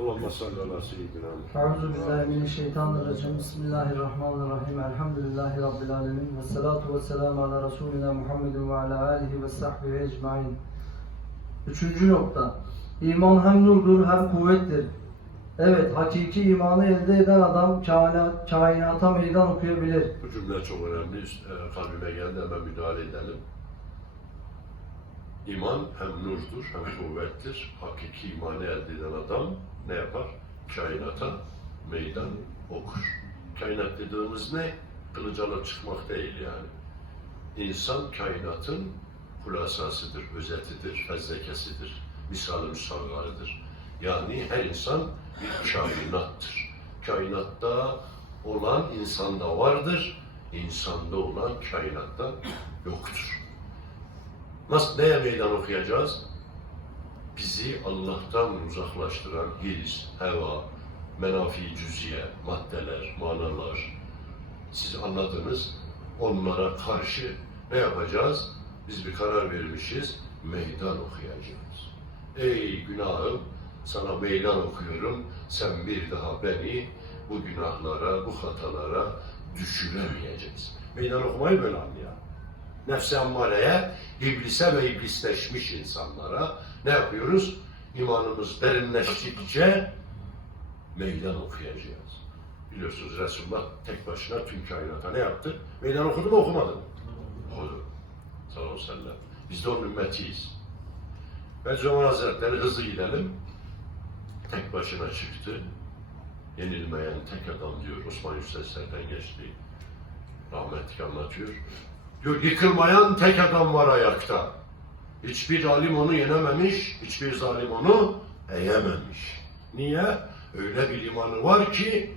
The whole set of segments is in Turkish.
Allahümme salli ala seyyidina Muhammed. Euzu billahi mineşşeytanirracim. Bismillahirrahmanirrahim. Elhamdülillahi rabbil alamin. Ves salatu vesselamu ala resulina Muhammedin ve ala alihi ve sahbihi ecmaîn. Üçüncü nokta. İman hem nurdur hem kuvvettir. Evet, hakiki imanı elde eden adam kainat, kainata meydan okuyabilir. Bu cümle çok önemli. E, kalbime geldi hemen müdahale edelim. İman hem nurdur hem kuvvettir. Hakiki imanı elde eden adam ne yapar? Kainata meydan okur. Kainat dediğimiz ne? Kılıç alıp çıkmak değil yani. İnsan kainatın hulasasıdır, özetidir, fezlekesidir, misal-i müsavvarıdır. Yani her insan bir kainattır. Kainatta olan insanda vardır, insanda olan kainatta yoktur. Nasıl, neye meydan okuyacağız? Bizi Allah'tan uzaklaştıran his, heva, menafi cüziye, maddeler, manalar, siz anladınız. Onlara karşı ne yapacağız? Biz bir karar vermişiz, meydan okuyacağız. Ey günahım, sana meydan okuyorum, sen bir daha beni bu günahlara, bu hatalara düşüremeyeceksin. Meydan okumayı böyle anlayalım. Nefsi ammareye, iblise ve iblisleşmiş insanlara ne yapıyoruz? İmanımız derinleştikçe meydan okuyacağız. Biliyorsunuz Resulullah tek başına tüm kainata ne yaptı? Meydan okudu mu okumadı mı? Okudu. Sallallahu aleyhi ve sellem. Biz de onun ümmetiyiz. Bediüzzaman Hazretleri hızlı gidelim. Tek başına çıktı. Yenilmeyen tek adam diyor. Osman Yükselsler'den geçti. Rahmetli anlatıyor. Diyor yıkılmayan tek adam var ayakta. Hiçbir zalim onu yenememiş, hiçbir zalim onu eğememiş. Niye? Öyle bir imanı var ki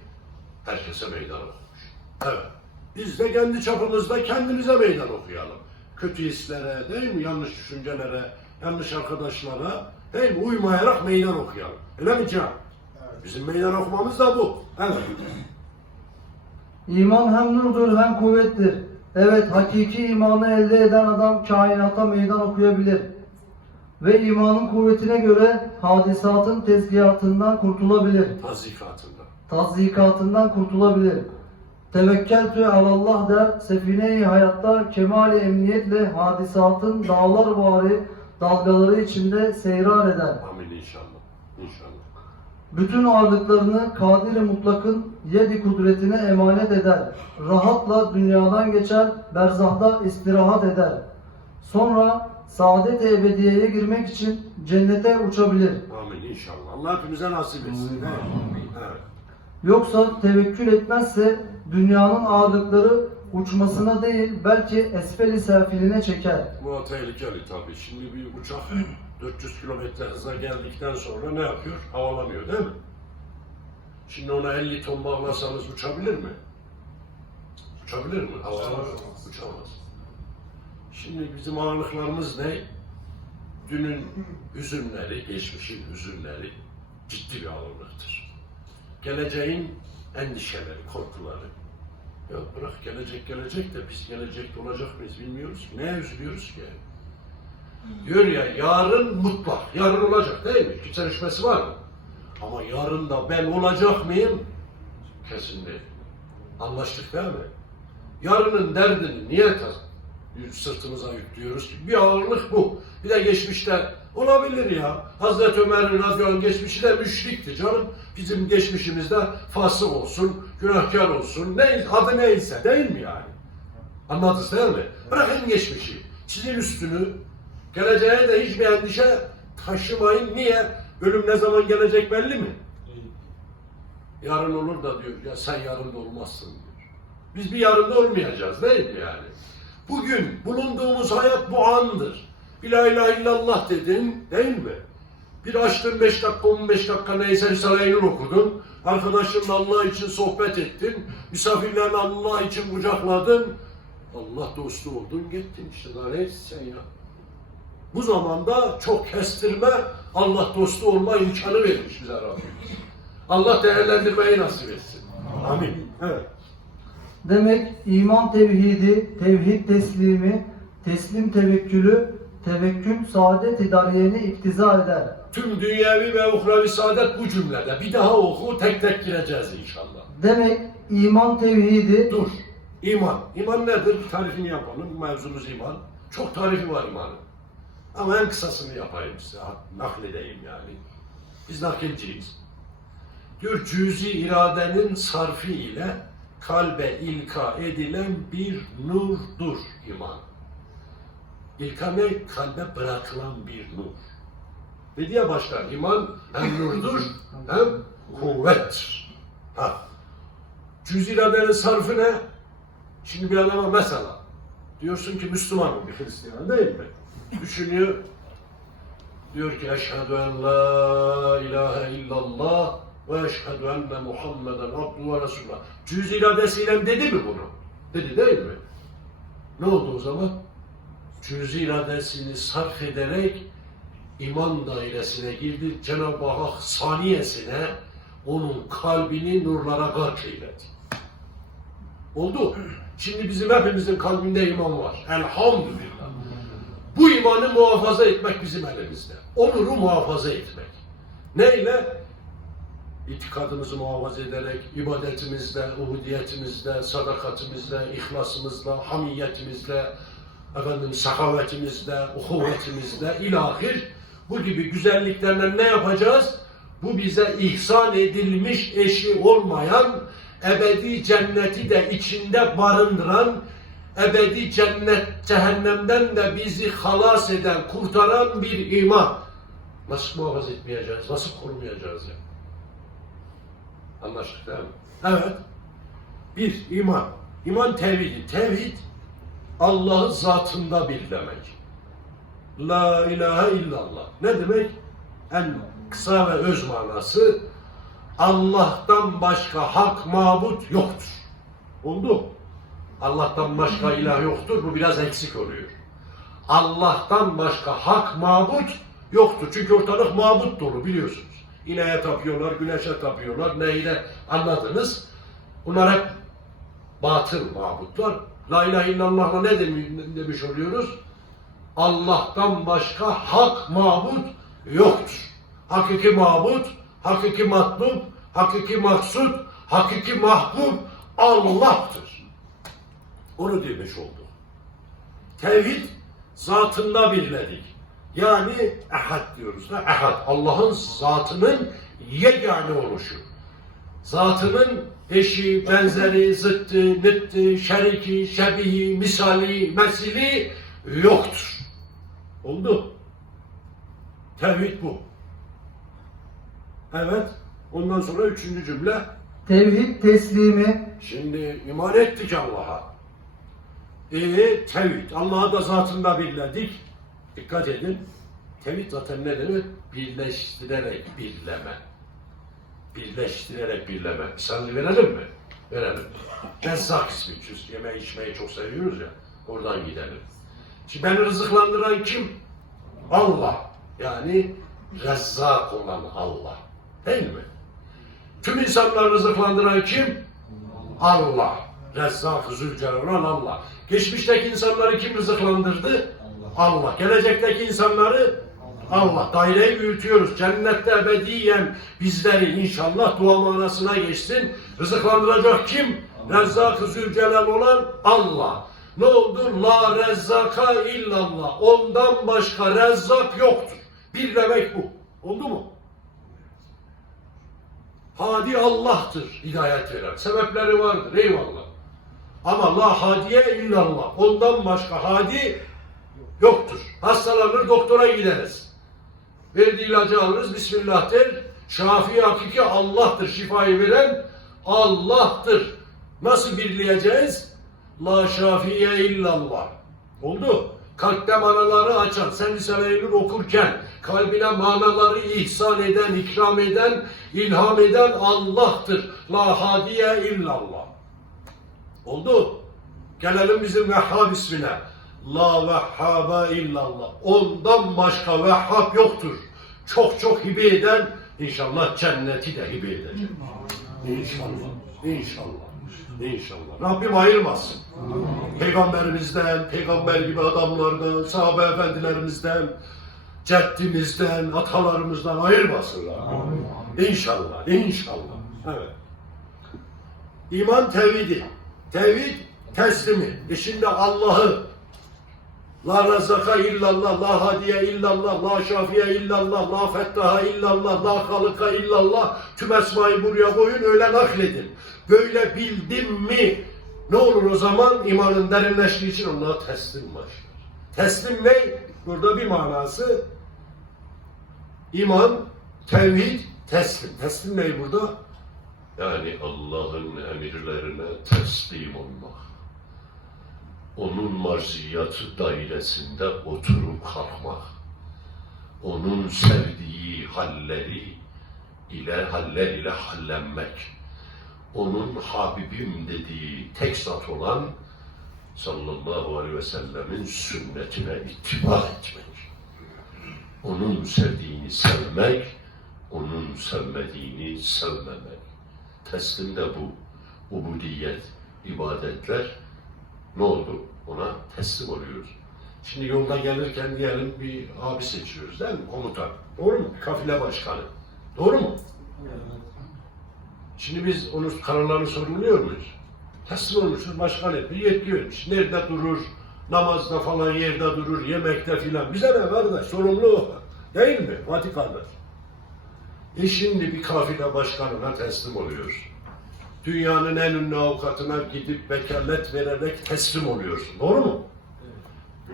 herkese meydan okumuş. Evet. Biz de kendi çapımızda kendimize meydan okuyalım. Kötü hislere, değil mi? Yanlış düşüncelere, yanlış arkadaşlara, değil mi? Uymayarak meydan okuyalım. Öyle mi Can? Bizim meydan okumamız da bu. Evet. İman hem nurdur hem kuvvettir. Evet, hakiki imanı elde eden adam kainata meydan okuyabilir. Ve imanın kuvvetine göre hadisatın tezgiyatından kurtulabilir. Tazikatında. Tazyikatından kurtulabilir. Tevekkeltü alallah der, sefine-i hayatta kemali emniyetle hadisatın dağlar vari dalgaları içinde seyrar eder. Amin inşallah. İnşallah. Bütün ağırlıklarını kadir-i mutlakın yedi kudretine emanet eder. Rahatla dünyadan geçer, berzahda istirahat eder. Sonra saadet-i ebediyeye girmek için cennete uçabilir. Amin inşallah. Allah hepimize nasip etsin. Evet. Yoksa tevekkül etmezse dünyanın ağırlıkları uçmasına değil belki esfeli serfiline çeker. Bu tehlikeli tabii. Şimdi bir uçak 400 kilometre hıza geldikten sonra ne yapıyor? Havalanıyor değil mi? Şimdi ona 50 ton bağlasanız uçabilir mi? Uçabilir mi? Havalanır. Uçamaz. Şimdi bizim ağırlıklarımız ne? Dünün hüzünleri, geçmişin hüzünleri ciddi bir ağırlıktır. Geleceğin endişeleri, korkuları. Ya bırak gelecek gelecek de biz gelecekte olacak mıyız bilmiyoruz ki. Neye üzülüyoruz ki? Diyor ya yarın mutlak, yarın olacak değil mi? Kimse düşmesi var mı? Ama yarın da ben olacak mıyım? Kesin değil. Anlaştık değil mi? Yarının derdini niye sırtımıza yüklüyoruz ki? Bir ağırlık bu. Bir de geçmişte olabilir ya. Hazreti Ömer'in radıyallahu geçmişi de müşrikti canım. Bizim geçmişimizde fasık olsun, günahkar olsun, ne, adı neyse değil mi yani? Anladınız değil mi? Bırakın geçmişi. Sizin üstünü, geleceğe de hiçbir endişe taşımayın. Niye? Ölüm ne zaman gelecek belli mi? Yarın olur da diyor, ya sen yarın da olmazsın diyor. Biz bir yarında olmayacağız değil mi yani? Bugün bulunduğumuz hayat bu andır. Bir la ilahe illallah dedin değil mi? Bir açtın beş dakika, on beş dakika neyse Risale-i okudun. Arkadaşınla Allah için sohbet ettin. Misafirlerini Allah için kucakladın. Allah dostu oldun gittin işte daha ne sen ya. Bu zamanda çok kestirme Allah dostu olma imkanı vermiş bize Rabbimiz. Allah değerlendirmeyi nasip etsin. Amin. Evet. Demek iman tevhidi, tevhid teslimi, teslim tevekkülü, tevekkül saadet idariyeni iktiza eder. Tüm dünyevi ve uhrevi saadet bu cümlede. Bir daha oku, tek tek gireceğiz inşallah. Demek iman tevhidi Dur. İman. İman nedir? Tarifini yapalım. Mevzumuz iman. Çok tarifi var imanın. Ama en kısasını yapayım size. Nakledeyim yani. Biz nakilciyiz. Diyor cüzi iradenin sarfı ile kalbe ilka edilen bir nurdur iman. İlka ne? Kalbe bırakılan bir nur. Ve diye başlar. İman hem nurdur hem kuvvettir. Ha. Cüz iradenin sarfı ne? Şimdi bir adama mesela diyorsun ki Müslümanım bir Hristiyan değil mi? Düşünüyor. Diyor ki eşhedü en la ilahe illallah ve eşhedü enne Muhammeden abdu ve resulullah. Cüz iradesiyle dedi mi bunu? Dedi değil mi? Ne oldu o zaman? Cüz iradesini sarf ederek iman dairesine girdi. Cenab-ı Hak saniyesine onun kalbini nurlara gark eyledi. Oldu. Şimdi bizim hepimizin kalbinde iman var. Elhamdülillah. Bu imanı muhafaza etmek bizim elimizde. O nuru muhafaza etmek. Neyle? İtikadımızı muhafaza ederek, ibadetimizle, uhudiyetimizle, sadakatimizle, ihlasımızla, hamiyetimizle, efendim sahavetimizle, uhuvvetimizle, ilahir bu gibi güzelliklerle ne yapacağız? Bu bize ihsan edilmiş eşi olmayan, ebedi cenneti de içinde barındıran, ebedi cennet cehennemden de bizi halas eden, kurtaran bir iman. Nasıl muhafaza etmeyeceğiz? Nasıl korumayacağız ya? Anlaştık değil mi? Evet. Bir, iman. İman tevhidi. Tevhid, Allah'ı zatında bir demek. La ilahe illallah. Ne demek? En kısa ve öz manası Allah'tan başka hak mabut yoktur. Oldu. Allah'tan başka ilah yoktur. Bu biraz eksik oluyor. Allah'tan başka hak mabut yoktur. Çünkü ortalık mabut dolu biliyorsunuz. İneğe tapıyorlar, güneşe tapıyorlar. Neyle anladınız? Bunlar hep batıl mabutlar. La ilahe illallah'la ne demi- demiş oluyoruz? Allah'tan başka hak mabut yoktur. Hakiki mabut, hakiki matlub, hakiki maksud, hakiki mahbub Allah'tır. Onu demiş olduk. Tevhid zatında birledik. Yani ehad diyoruz da ehad. Allah'ın zatının yegane oluşu. Zatının eşi, benzeri, zıttı, nıttı, şeriki, şebihi, misali, mesili yoktur. Oldu. Tevhid bu. Evet. Ondan sonra üçüncü cümle. tevhid teslimi Şimdi iman ettik Allah'a. Ee, tevhid. Allah'a da zatında birledik. Dikkat edin. Tevhid zaten ne demek? Birleştirerek birleme. Birleştirerek birleme. Misalini verelim mi? Verelim. Rezzak ismi. Çünkü yemeği içmeyi çok seviyoruz ya. Oradan gidelim. Şimdi beni rızıklandıran kim? Allah. Yani Rezzak olan Allah. Değil mi? Tüm insanları rızıklandıran kim? Allah. Rezzak-ı Zülcelal olan Allah. Geçmişteki insanları kim rızıklandırdı? Allah. Gelecekteki insanları Allah. Daireyi büyütüyoruz. Cennette ebediyen bizleri inşallah dua manasına geçsin. Rızıklandıracak kim? Rezzak-ı Zülcelal olan Allah. Ne oldu? La rezzaka illallah. Ondan başka rezzak yoktur. Bir demek bu. Oldu mu? Hadi Allah'tır hidayet veren. Sebepleri vardır eyvallah. Ama la hadiye illallah. Ondan başka hadi yoktur. Hastalanır doktora gideriz. Verdiği ilacı alırız Bismillah der. Şafi hakiki Allah'tır. Şifayı veren Allah'tır. Nasıl birleyeceğiz? La şafiye illallah. Oldu. Kalpte manaları açan, sen Nur okurken kalbine manaları ihsan eden, ikram eden, ilham eden Allah'tır. La hadiye illallah. Oldu. Gelelim bizim Vehhab ismine. La Vehhabe illallah. Ondan başka Vehhab yoktur. Çok çok hibe eden inşallah cenneti de hibe edecek. İnşallah. İnşallah. İnşallah. Rabbim ayırmasın. Peygamberimizden, peygamber gibi adamlardan, sahabe efendilerimizden, ceddimizden, atalarımızdan ayırmasın Rabbim. İnşallah, inşallah. Evet. İman tevhidi. Tevhid teslimi. E şimdi Allah'ı La razaka illallah, la hadiye illallah, la şafiye illallah, la fettaha illallah, la halıka illallah. Tüm esmayı buraya koyun öyle nakledin. Böyle bildim mi ne olur o zaman imanın derinleştiği için onlara teslim başlar. Teslim ne? Burada bir manası iman, tevhid, teslim. Teslim ne burada? Yani Allah'ın emirlerine teslim olmak onun marziyatı dairesinde oturup kalkmak, onun sevdiği halleri ile haller ile hallenmek, onun Habibim dediği tek zat olan sallallahu aleyhi ve sellemin sünnetine ittiba etmek, onun sevdiğini sevmek, onun sevmediğini sevmemek. Teslim de bu. Ubudiyet, ibadetler ne oldu? Ona teslim oluyoruz. Şimdi yolda gelirken diyelim bir abi seçiyoruz değil mi? Komutan. Doğru mu? Bir kafile başkanı. Doğru mu? Şimdi biz onun kararlarını sorumluyor muyuz? Teslim olmuşuz, başkan etmiyor, yetki vermiş. Nerede durur, namazda falan yerde durur, yemekte filan. Bize ne var da sorumlu. Değil mi? Fatih kardeş. E şimdi bir kafile başkanına teslim oluyoruz dünyanın en ünlü avukatına gidip vekalet vererek teslim oluyorsun. Doğru mu?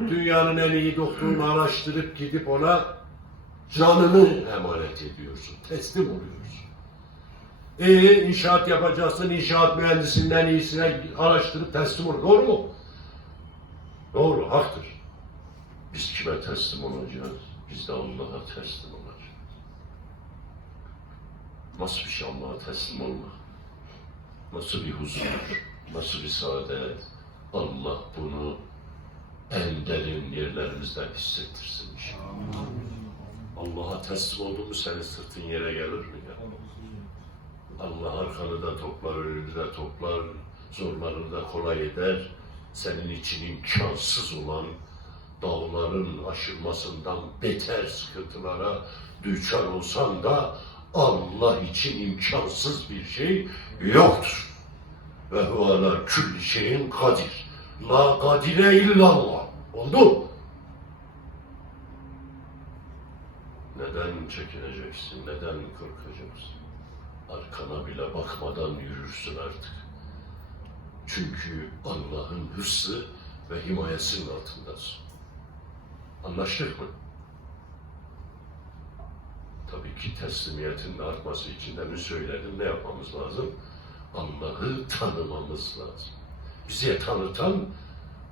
Dünyanın en iyi doktorunu araştırıp gidip ona canını emanet ediyorsun. Teslim oluyorsun. Ee, inşaat yapacaksın, inşaat mühendisinden iyisine araştırıp teslim ol. Doğru mu? Doğru, haktır. Biz kime teslim olacağız? Biz de Allah'a teslim olacağız. Nasıl bir şey Allah'a teslim olmak? Nasıl bir huzur, nasıl bir saadet. Allah bunu en derin yerlerimizden hissettirsin. Allah'a teslim oldu mu senin sırtın yere gelir mi ya? Allah arkanı da toplar, önünü de toplar, zorlarını da kolay eder. Senin için imkansız olan dağların aşılmasından beter sıkıntılara düçar olsan da Allah için imkansız bir şey yoktur. Ve hu ala külli şeyin kadir. La kadire illallah. Oldu. Neden çekineceksin? Neden korkacaksın? Arkana bile bakmadan yürürsün artık. Çünkü Allah'ın hırsı ve himayesinin altındasın. Anlaştık mı? Tabii ki teslimiyetin artması için de söyledim ne yapmamız lazım? Allah'ı tanımamız lazım. Bize tanıtan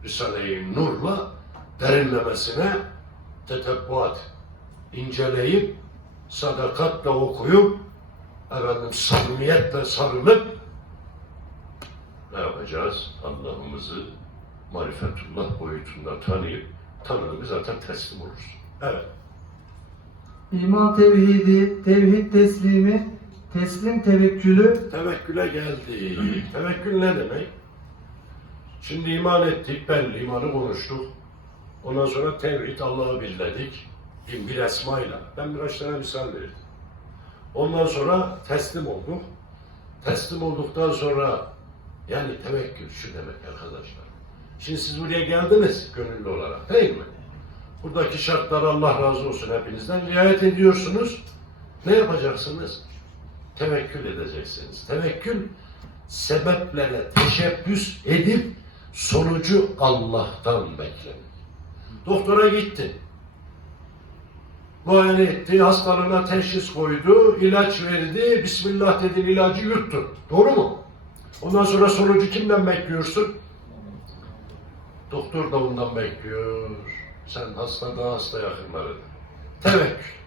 Risale-i Nur'la derinlemesine tetebbuat, inceleyip, sadakatle okuyup, efendim samimiyetle sarılıp ne yapacağız? Allah'ımızı marifetullah boyutunda tanıyıp, tanıdık zaten teslim oluruz. Evet. İman tevhidi, tevhid teslimi, teslim tevekkülü, Tevekküle geldik. Tevekkül ne demek? Şimdi iman ettik, belli imanı konuştuk. Ondan sonra tevhid, Allah'ı birledik. Bin bir esmayla. Ben birkaç tane misal verdim. Ondan sonra teslim olduk. Teslim olduktan sonra yani tevekkül şu demek arkadaşlar. Şimdi siz buraya geldiniz gönüllü olarak değil mi? Buradaki şartlar Allah razı olsun hepinizden. Riayet ediyorsunuz. Ne yapacaksınız? tevekkül edeceksiniz. Tevekkül sebeplere teşebbüs edip sonucu Allah'tan beklemek. Doktora gitti. Muayene etti, hastalığına teşhis koydu, ilaç verdi, Bismillah dedin ilacı yuttun. Doğru mu? Ondan sonra sonucu kimden bekliyorsun? Doktor da ondan bekliyor. Sen hasta da hasta yakınları. Tevekkül.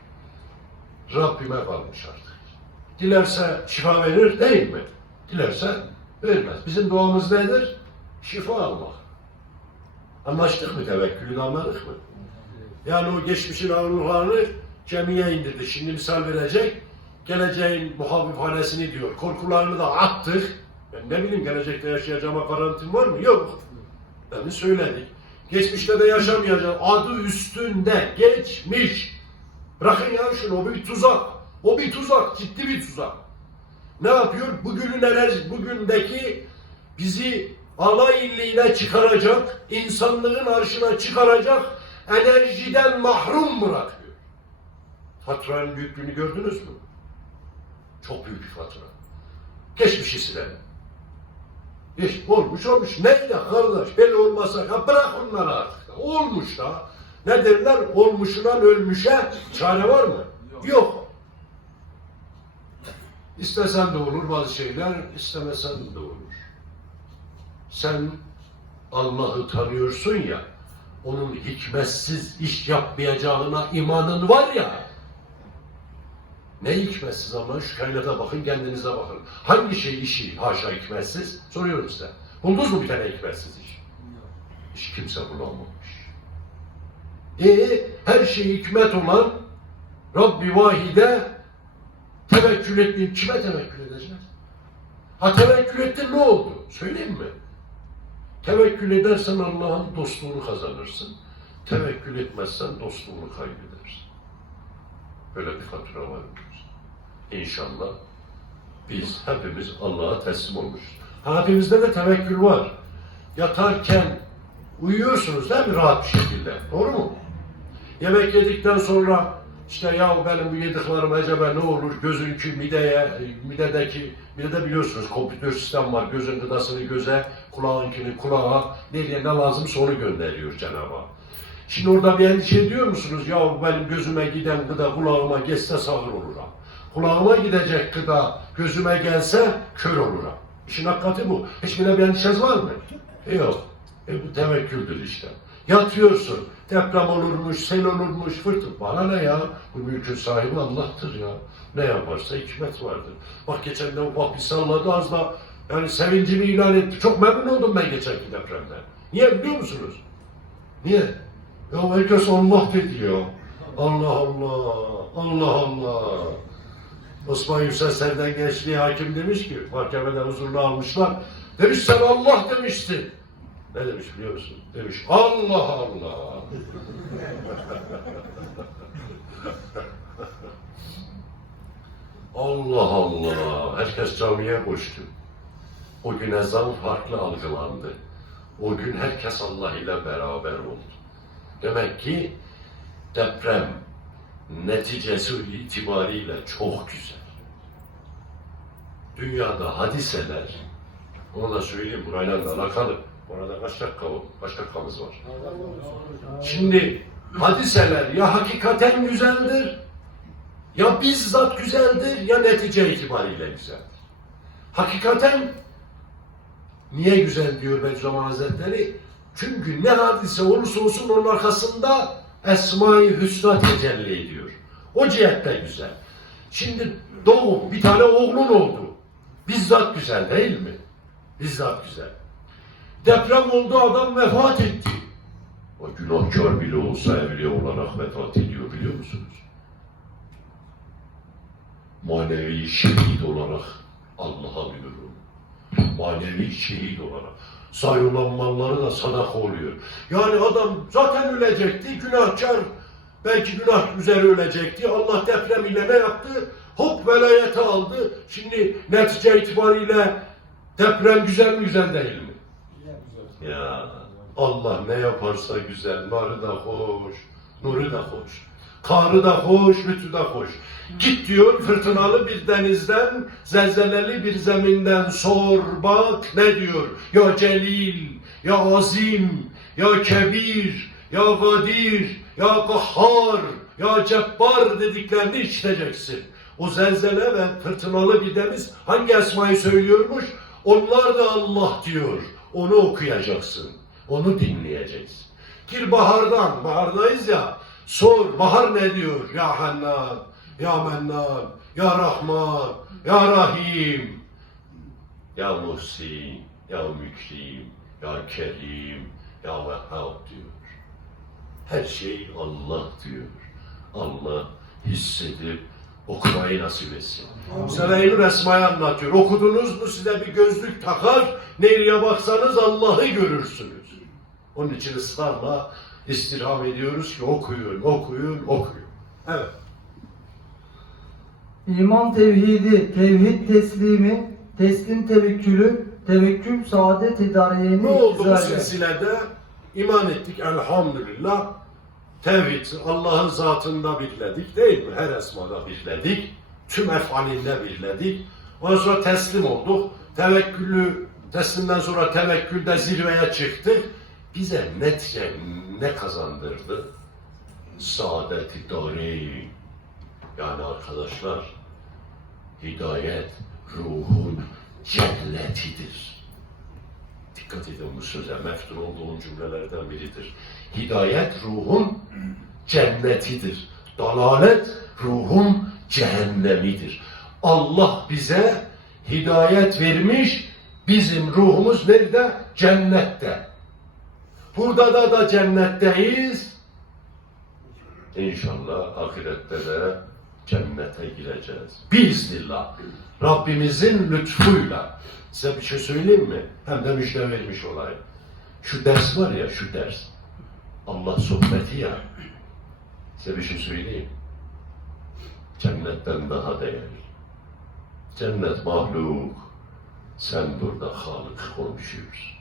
Rabbime kalmış artık. Dilerse şifa verir değil mi? Dilerse vermez. Bizim duamız nedir? Şifa almak. Anlaştık mı tevekkülü anladık mı? Yani o geçmişin ağırlıklarını cemiye indirdi. Şimdi misal verecek. Geleceğin muhafifhanesini diyor. Korkularını da attık. Ben ne bileyim gelecekte yaşayacağıma garantim var mı? Yok. Yani söyledik. Geçmişte de yaşamayacağım. Adı üstünde geçmiş. Bırakın ya şunu, o bir tuzak. O bir tuzak, ciddi bir tuzak. Ne yapıyor? Bugünün enerji, bugündeki bizi alay illiğine çıkaracak, insanlığın arşına çıkaracak enerjiden mahrum bırakıyor. Faturanın büyüklüğünü gördünüz mü? Çok büyük bir fatura. Geçmişi silelim. Geç, olmuş olmuş. Neyle kardeş? Belli olmasa ha bırak onları artık. Olmuş da. Ne derler? Olmuşundan ölmüşe çare var mı? Yok. İstesen de olur bazı şeyler, istemesen de olur. Sen Allah'ı tanıyorsun ya, onun hikmetsiz iş yapmayacağına imanın var ya, ne hikmetsiz ama şu kainata bakın kendinize bakın. Hangi şey işi haşa hikmetsiz? Soruyorum size. Buldunuz mu bir tane hikmetsiz iş? Hiç kimse bulamamış. E her şey hikmet olan Rabbi Vahide tevekkül etmeyin. Kime tevekkül edeceğiz? Ha tevekkül ettin ne oldu? Söyleyeyim mi? Tevekkül edersen Allah'ın dostluğunu kazanırsın. Tevekkül etmezsen dostluğunu kaybedersin. Böyle bir fatura var. İnşallah biz hepimiz Allah'a teslim olmuşuz. Ha, Hepimizde de tevekkül var. Yatarken uyuyorsunuz değil mi rahat bir şekilde? Doğru mu? Yemek yedikten sonra işte ya benim bu yediklerim acaba ne olur gözünkü mideye, midedeki, midede biliyorsunuz kompütör sistem var. Gözün gıdasını göze, kulağınkini kulağa, nereye ne lazımsa onu gönderiyor Cenab-ı. Şimdi orada bir endişe ediyor musunuz? Ya benim gözüme giden gıda kulağıma geçse sağır olurum. Kulağıma gidecek gıda gözüme gelse kör olurum. İşin hakikati bu. Hiç bile bir endişeniz var mı? Yok. E bu tevekküldür işte. Yatıyorsun. Deprem olurmuş, sel olurmuş, fırtın. Bana ne ya? Bu mülkün sahibi Allah'tır ya. Ne yaparsa hikmet vardır. Bak geçen de bak bir salladı az da yani sevincini ilan etti. Çok memnun oldum ben geçenki depremden. Niye biliyor musunuz? Niye? Ya herkes Allah dedi. Allah Allah, Allah Allah. Osman Yüksel Senden Gençliği hakim demiş ki, mahkemeden huzurlu almışlar. Demiş sen Allah demiştin. Ne demiş biliyor musun? Demiş Allah Allah. Allah Allah. Herkes camiye koştu. O gün ezan farklı algılandı. O gün herkes Allah ile beraber oldu. Demek ki deprem neticesi itibariyle çok güzel. Dünyada hadiseler, onu da söyleyeyim burayla da alakalı. Orada kaç dakika oldu? Kaç dakikamız var? Şimdi hadiseler ya hakikaten güzeldir, ya bizzat güzeldir, ya netice itibariyle güzeldir. Hakikaten niye güzel diyor Bediüzzaman Hazretleri? Çünkü ne hadise olursa olsun onun arkasında Esma-i Hüsna tecelli ediyor. O cihetle güzel. Şimdi doğum, bir tane oğlun oldu. Bizzat güzel değil mi? Bizzat güzel. Deprem oldu adam vefat etti. O günahkar bile olsa evliya olarak vefat ediyor biliyor musunuz? Manevi şehit olarak Allah'a buyurun. Manevi şehit olarak. Sayılan malları da sadaka oluyor. Yani adam zaten ölecekti, günahkar. Belki günah üzere ölecekti. Allah deprem ile ne yaptı? Hop velayeti aldı. Şimdi netice itibariyle deprem güzel mi güzel değil mi? Ya Allah ne yaparsa güzel, narı da hoş, nuru da hoş. Karı da hoş, bütü de hoş. Git diyor fırtınalı bir denizden, zelzeleli bir zeminden sor bak ne diyor. Ya Celil, ya Azim, ya Kebir, ya Kadir, ya Kahhar, ya Cebbar dediklerini işiteceksin. O zelzele ve fırtınalı bir deniz hangi esmayı söylüyormuş? Onlar da Allah diyor. Onu okuyacaksın. Onu dinleyeceksin. Gir bahardan, bahardayız ya. Sor, bahar ne diyor? Ya Hannan, Ya Mennan, Ya Rahman, Ya Rahim. Ya Muhsin, Ya Mükrim, Ya Kerim, Ya Vehhab diyor. Her şey Allah diyor. Allah hissedip okumayı nasip etsin. Seveynur Esma'yı anlatıyor. Okudunuz mu size bir gözlük takar, nereye baksanız Allah'ı görürsünüz. Onun için ısrarla istirham ediyoruz ki okuyun, okuyun, okuyun. Evet. İman tevhidi, tevhid teslimi, teslim tevekkülü, tevekkül saadet idariyeni Ne oldu bu silsilede? İman ettik elhamdülillah. Tevhid, Allah'ın zatında birledik değil mi? Her esmada birledik. Tüm efalinde birledik. Ondan sonra teslim olduk. Tevekkülü, teslimden sonra tevekkülde zirveye çıktık. Bize netice ne kazandırdı? Saadet-i. Yani arkadaşlar, hidayet ruhun cennetidir. Dikkat edin bu söze, meftun olduğum cümlelerden biridir. Hidayet ruhun cennetidir. Dalalet ruhun cehennemidir. Allah bize hidayet vermiş, bizim ruhumuz nerede? Cennette. Burada da da cennetteyiz. İnşallah ahirette de cennete gireceğiz. Biiznillah. Rabbimizin lütfuyla. Size bir şey söyleyeyim mi? Hem de müjde vermiş olayım. Şu ders var ya, şu ders. Allah sohbeti ya. Size bir şey söyleyeyim. Cennetten daha değerli. Cennet mahluk. Sen burada Halık konuşuyorsun.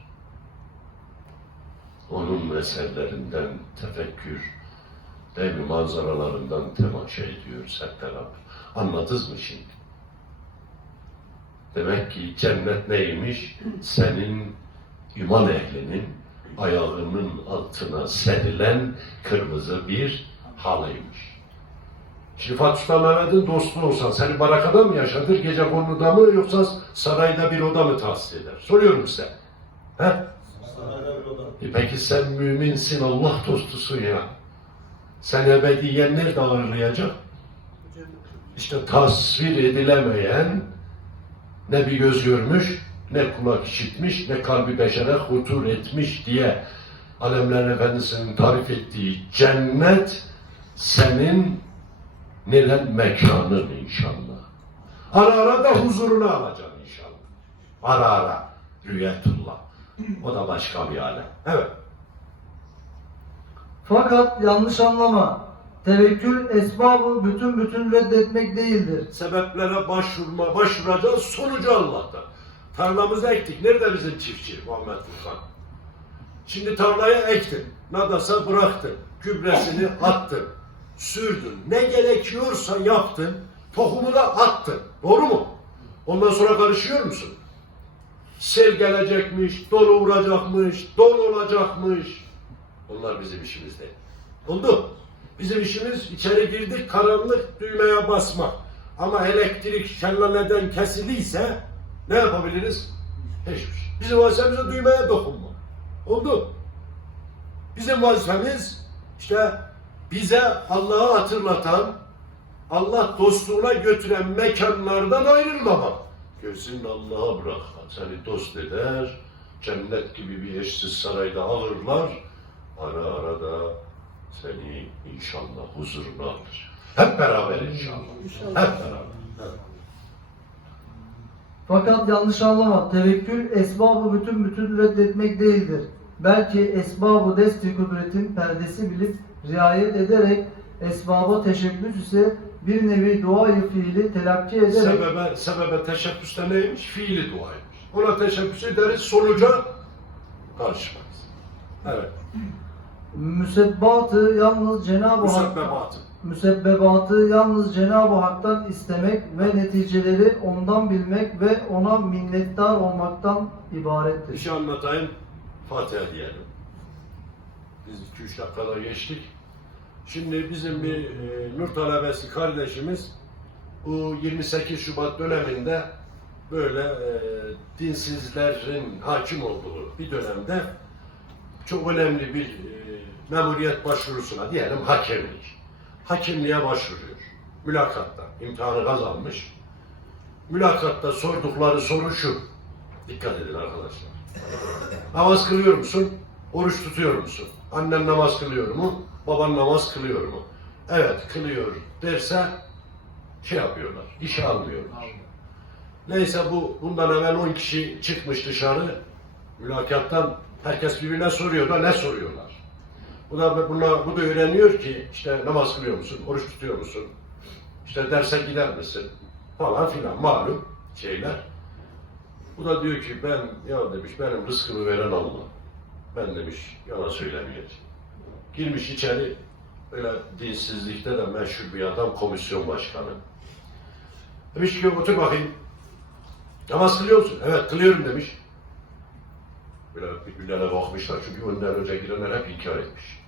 Onun eserlerinden tefekkür, değil mi manzaralarından temaşa ediyoruz hep beraber. Anladınız mı şimdi? Demek ki cennet neymiş? Senin iman ehlinin ayağının altına serilen kırmızı bir halıymış. Şimdi Fatih Sultan Mehmet'in dostu olsan seni barakada mı yaşatır, gece konuda mı yoksa sarayda bir oda mı tahsis eder? Soruyorum size. He? E peki sen müminsin, Allah dostusun ya. Sen ebediyen nerede ağırlayacak? İşte tasvir edilemeyen ne bir göz görmüş, ne kulak işitmiş, ne kalbi beşere hutur etmiş diye Alemlerin Efendisi'nin tarif ettiği cennet senin neden mekanın inşallah. Ara ara da huzurunu alacaksın inşallah. Ara ara. Rüyetullah. O da başka bir alem. Evet. Fakat yanlış anlama. Tevekkül esbabı bütün bütün reddetmek değildir. Sebeplere başvurma, başvuracağız sonucu Allah'tan. Tarlamızı ektik. Nerede bizim çiftçi Muhammed Furkan? Şimdi tarlaya ektin. Nadasa bıraktın. Gübresini attın. Sürdün. Ne gerekiyorsa yaptın. Tohumu da attın. Doğru mu? Ondan sonra karışıyor musun? Sel gelecekmiş, dolu vuracakmış, don olacakmış. Onlar bizim işimiz değil. Oldu. Bizim işimiz içeri girdik karanlık düğmeye basmak. Ama elektrik şellaleden kesildiyse ne yapabiliriz? Hiçbir şey. Bizim vazifemiz o düğmeye dokunma. Oldu. Bizim vazifemiz işte bize Allah'ı hatırlatan, Allah dostluğuna götüren mekanlardan ayrılmamak. Gözün Allah'a bırak. Seni dost eder, cennet gibi bir eşsiz sarayda ağırlar. Ara ara da seni inşallah huzuruna alır. Hep beraber inşallah. Hep beraber. Evet. Fakat yanlış anlama. Tevekkül esbabı bütün bütün reddetmek değildir. Belki esbabı desti kudretin perdesi bilip riayet ederek esbaba teşebbüs ise bir nevi duayı fiili telakki ederek Sebebe, sebebe teşebbüs de neymiş? Fiili duaymış. Ona teşebbüs ederiz, sonuca karışmayız. Evet. Müsebbatı yalnız Cenab-ı Hak müsebbebatı yalnız Cenab-ı Hak'tan istemek ve neticeleri ondan bilmek ve ona minnettar olmaktan ibarettir. Bir şey anlatayım, Fatiha diyelim. Biz 2-3 dakikada geçtik. Şimdi bizim bir e, nur talebesi kardeşimiz bu 28 Şubat döneminde böyle e, dinsizlerin hakim olduğu bir dönemde çok önemli bir e, memuriyet başvurusuna diyelim hakemlik. Hakimliğe başvuruyor. Mülakatta. imtihanı kazanmış. Mülakatta sordukları soru şu. Dikkat edin arkadaşlar. Namaz kılıyor musun? Oruç tutuyor musun? Annen namaz kılıyor mu? Baban namaz kılıyor mu? Evet kılıyor derse şey yapıyorlar, işe almıyorlar. Neyse bu bundan evvel 10 kişi çıkmış dışarı mülakattan herkes birbirine soruyor da ne soruyorlar. Bu da buna, bu da öğreniyor ki işte namaz kılıyor musun, oruç tutuyor musun? İşte derse gider misin? falan filan malum şeyler. Bu da diyor ki ben ya demiş benim rızkımı veren Allah. Ben demiş yalan söylemeyeceğim. Girmiş içeri böyle dinsizlikte de meşhur bir adam komisyon başkanı. Demiş ki otur bakayım. Namaz kılıyor musun? Evet kılıyorum demiş. Böyle birbirlerine bakmışlar çünkü önden önce girenler hep inkar etmiş.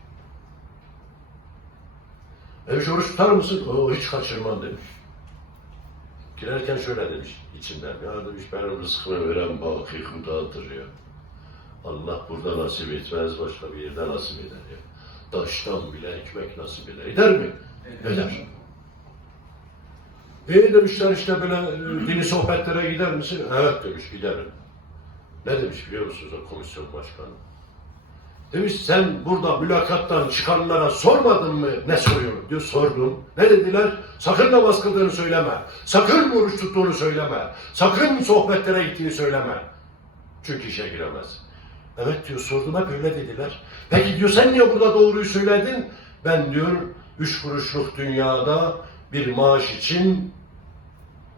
Demiş oruç tutar mısın? O hiç kaçırmam demiş. Girerken şöyle demiş içinden. Ya demiş benim rızkımı veren baki hudadır ya. Allah burada nasip etmez başka bir yerde nasip eder ya. Taştan bile ekmek nasip eder. Eder mi? Eder. E demişler işte böyle e, dini sohbetlere gider misin? Evet demiş giderim. Ne demiş biliyor musunuz o komisyon başkanı? Demiş sen burada mülakattan çıkanlara sormadın mı ne soruyorum diyor sordum. Ne dediler? Sakın namaz kıldığını söyleme. Sakın oruç tuttuğunu söyleme. Sakın sohbetlere gittiğini söyleme. Çünkü işe giremez. Evet diyor sordum hep öyle dediler. Peki diyor sen niye burada doğruyu söyledin? Ben diyor üç kuruşluk dünyada bir maaş için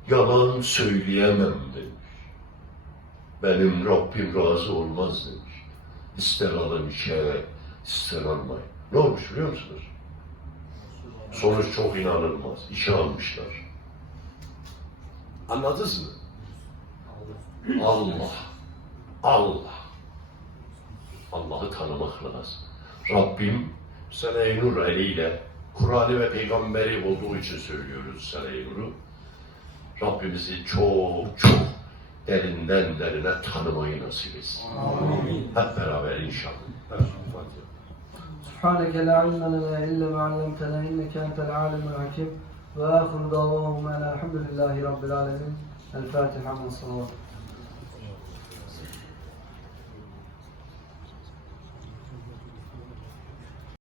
yalan söyleyemem demiş. Benim Rabbim razı olmaz demiş. İster alın işe, ister almayın. Ne olmuş biliyor musunuz? Sonuç çok inanılmaz. İşe almışlar. Anladınız mı? Allah. Allah. Allah'ı tanımak lazım. Rabbim Sene-i Nur eliyle Kur'an'ı ve peygamberi olduğu için söylüyoruz Sene-i Nur'u. Rabbimizi çok çok derinden derine tanımayı nasip etsin. Hep beraber inşallah. Evet, Fatiha. سبحانك لا علم لنا إلا ما علمتنا إنك أنت العالم الحكيم وآخر دعواهم أن الحمد لله رب العالمين الفاتحة من الصلاة